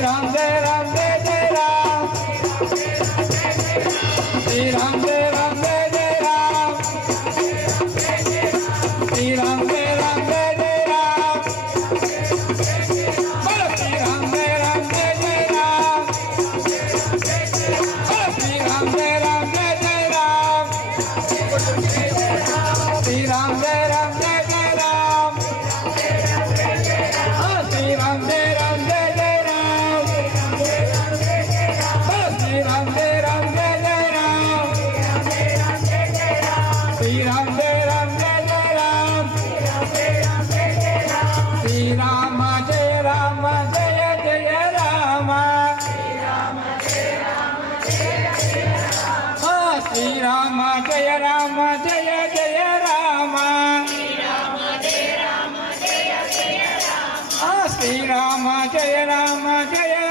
राम जय जय राम श्री राम जय जय राम श्री राम जय जय राम बोलो श्री राम जय जय राम बोलो श्री राम जय जय राम श्री राम जय जय राम श्री राम जय जय राम श्री राम जय जय राम श्री राम जय जय राम श्री राम जय जय राम श्री राम जय जय राम श्री राम जय